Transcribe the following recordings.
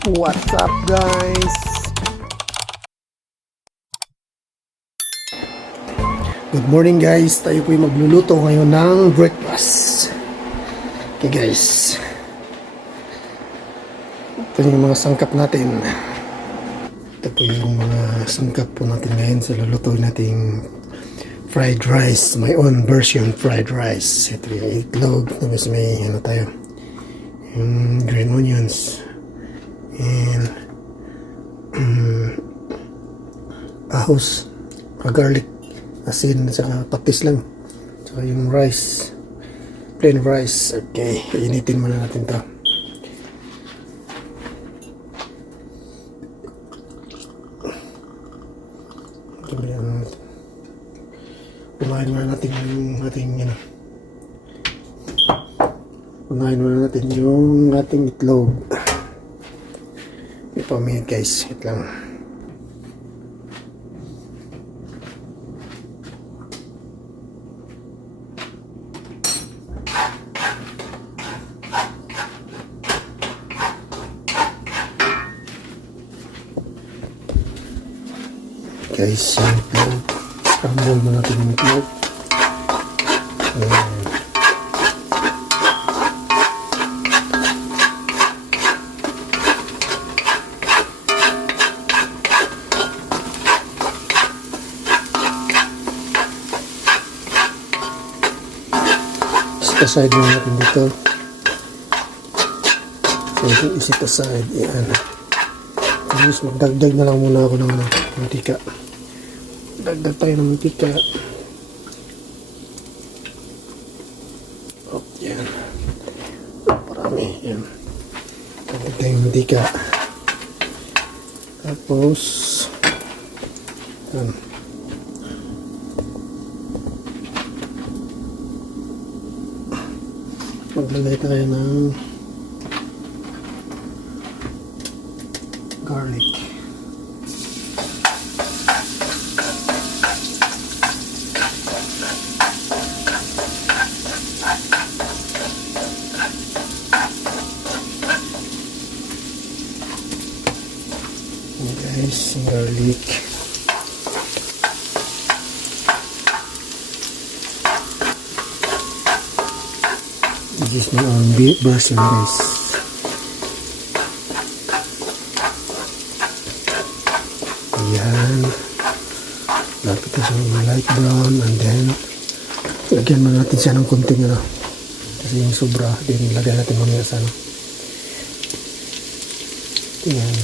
What's up guys? Good morning guys. Tayo po yung magluluto ngayon ng breakfast. Okay guys. Ito yung mga sangkap natin. Ito po yung mga sangkap po natin ngayon sa lulutuin nating fried rice. My own version fried rice. Ito yung itlog. Tapos may ano tayo. Yung green onions. And ahos, garlic, asin, saka patis lang, saka yung rice, plain rice. Okay, initin muna natin to. Kumain muna natin yung ating kumain muna natin yung ating itlog. Ito minute guys, wait lang. Guys, yung itlog, scramble mo natin yung itlog. Set aside mo natin dito. So, iset aside. Yan. Tapos magdagdag na lang muna ako ng mantika. Dagdag tayo ng mantika. Oh, yan. Parami. Yan. Dagdag tayo ng mantika. Tapos yan. Maglagay tayo ng garlic. Guys, garlic. This is my own version guys. Ayan. Lapit na siyang light brown and then lagyan mo natin siya ng konting kasi yung sobra din lagyan natin mamaya sa ayan.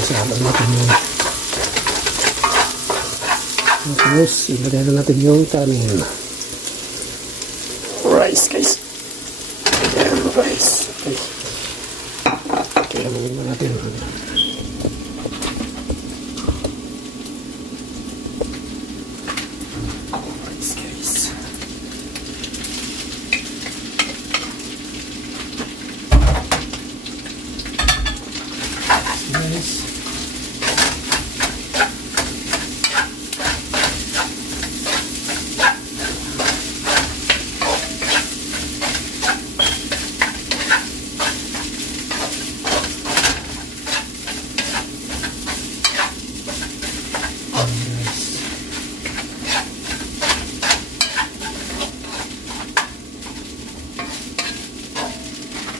Isama natin yun. Tapos ilagay na natin yung kanin. Rice guys. Ayan, rice. Kaya naman natin. Rice guys. Nice.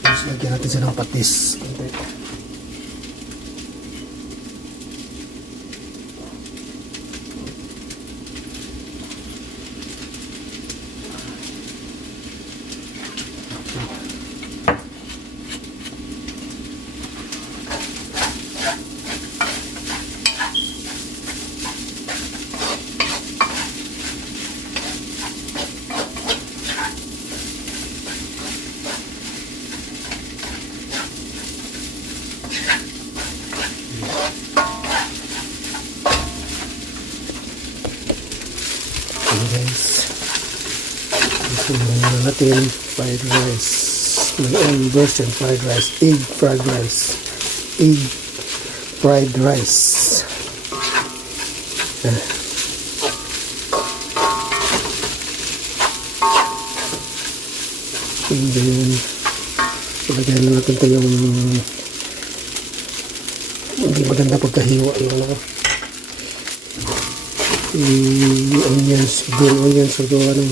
Tapos lagyan natin siya ng patis. Okay guys, ito muna natin fried rice. my own version fried rice. Egg fried rice. Egg fried rice. And then, ilagay na natin ito yung hindi maganda pagkahiwa yung ano, onions, green onions, so gawa ng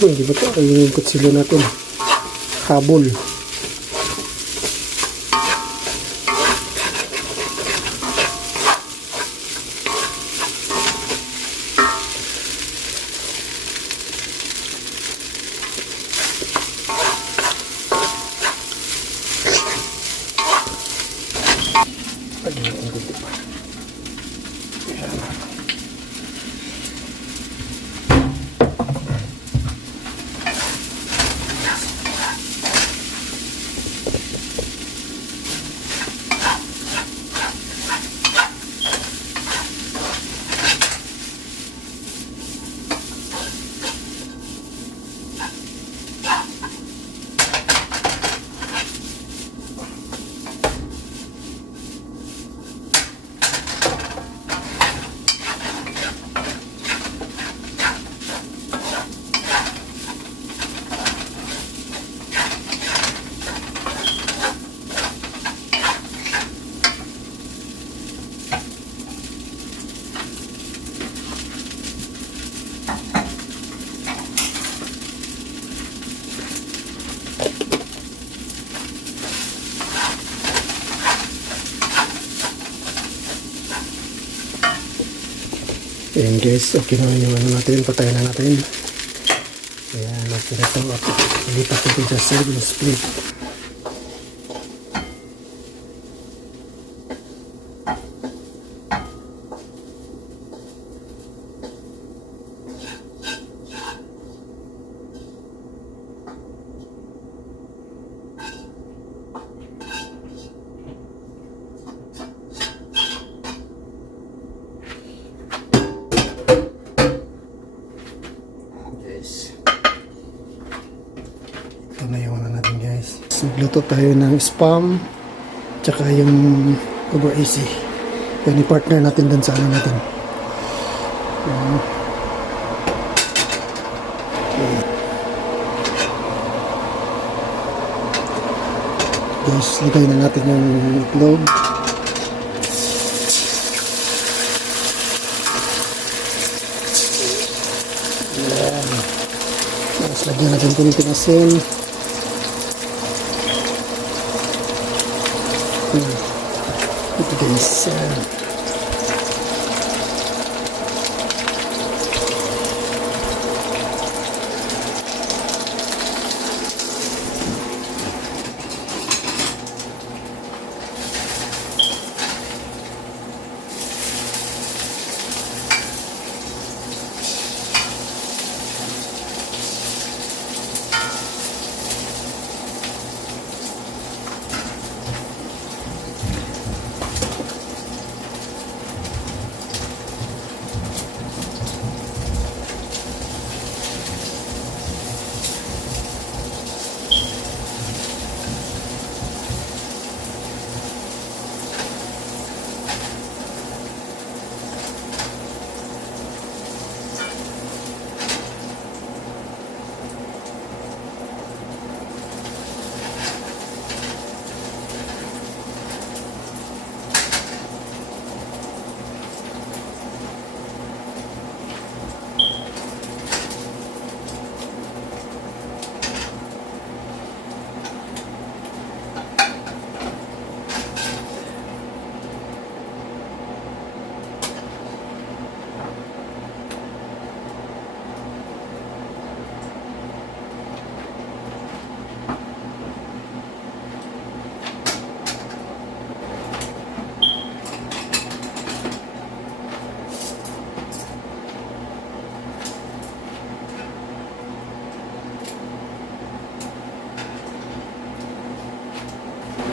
hindi ba ito, yung kutsilo natin, habol. Lagyan natin kunti pa. Ayan. Ayan guys, okay na yung ano natin, patayin na natin. Ayan, okay na ito. Lipat natin sa serving split. Ito na yung ano natin guys. Magluto tayo ng spam tsaka yung over AC. Yan yung partner natin dun sa ano natin. Guys, lagay na natin yung itlog. Yan. Tapos lagyan natin kunting asin. Ito guys,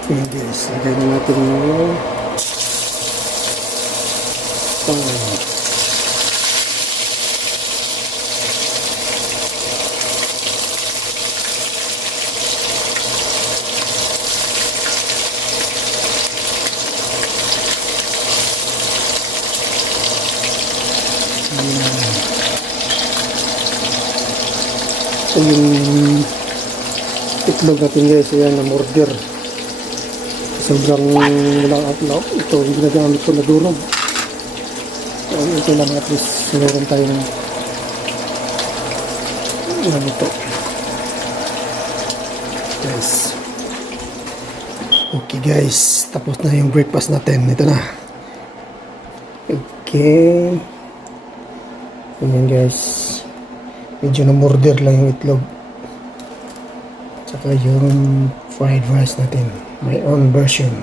okay guys, lagay na natin yung spam. yung itlog natin guys. Ayan, na murder. Sobrang walang outlaw. Ito yung ginagamit ko na durog. So ito lang, at least meron tayong ito guys. Okay guys, tapos na yung breakfast natin. Ito na. Okay. Ayan guys, medyo na murder lang yung itlog, tsaka yung fried rice natin, my own version.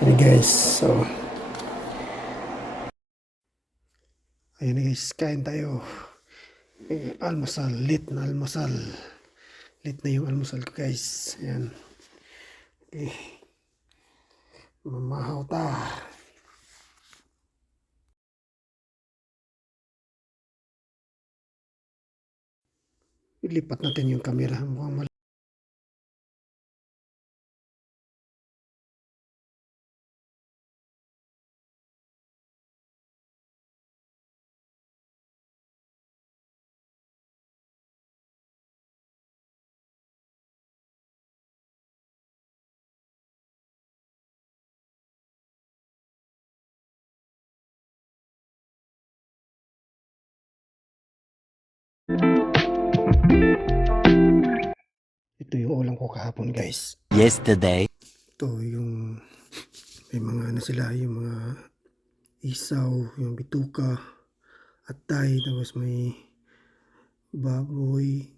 Ayan guys, so ayan guys, kain tayo. Almusal, late na almusal. Late na yung almusal ko guys. Ayan. Okay. Mamahaw ta. Ilipat natin yung camera. Mukhang ito yung ulam ko kahapon guys. Yesterday. Ito yung may mga ano sila, yung mga isaw, yung bituka, atay, tapos may baboy,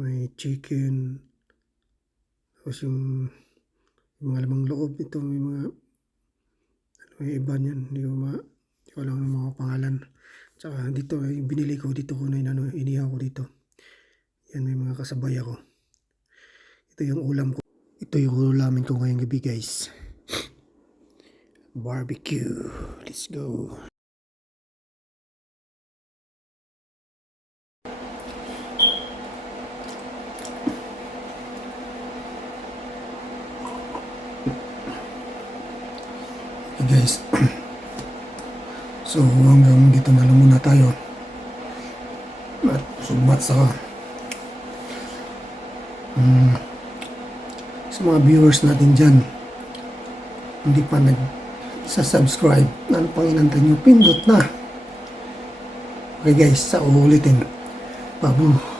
may chicken, tapos yung mga lamang loob. Ito may mga ano, may iba niyan, hindi ko alam ng mga pangalan. Tsaka dito yung binili ko, dito ko na inihaw ko dito. Yan, may mga kasabay ako. Ito yung ulam ko. Ito yung ulamin ko ngayong gabi guys. Barbecue. Let's go. Okay guys. So hanggang dito na lang muna tayo. At sumat sa mga viewers natin dyan, hindi pa nag-subscribe, ano pang inantay nyo, pindot na. Okay guys, sa uulitin. Babu.